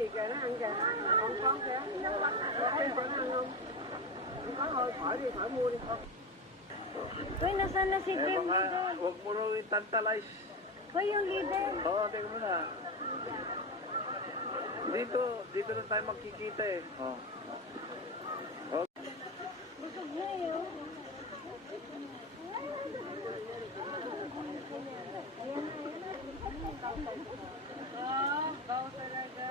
gì kìa, nó ăn kìa. Con kìa. Có cái chỗ nó ăn không? Không có thôi, khỏi đi, khỏi mua đi con. Uy, nasaan na si Jim Baka, leader? huwag mo rin tantalize. Uy, yung leader. Oo, teka muna. Dito na tayo magkikita eh. Oh. Busog na eh, oh. Baw talaga.